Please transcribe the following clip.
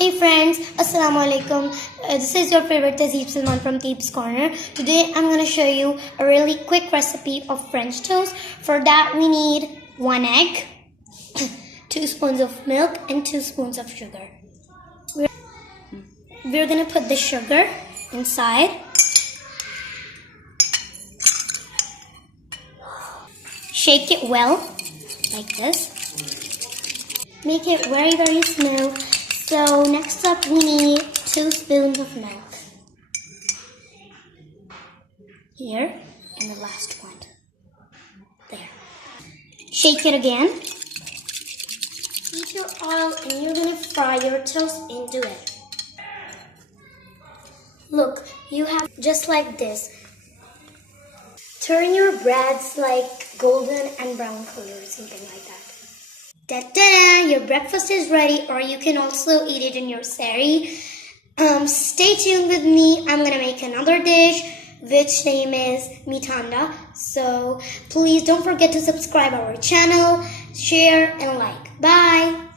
Hey friends, Assalamu alaikum. This is your favorite Tehzeeb from TeebzCorner. Today I'm going to show you a really quick recipe of French toast. For that we need 1 egg, 2 spoons of milk and 2 spoons of sugar. We're going to put the sugar inside. Shake it well, like this. Make it very, very smooth. So next up we need 2 spoons of milk. Here, and the last one. There. Shake it again. Heat your oil and you're going to fry your toast into it. Look, you have just like this. Turn your breads like golden and brown color or something like that. Ta-da! Your breakfast is ready, or you can also eat it in your sari. Stay tuned with me. I'm gonna make another dish which name is mitanda. So please don't forget to subscribe our channel, share and like. Bye!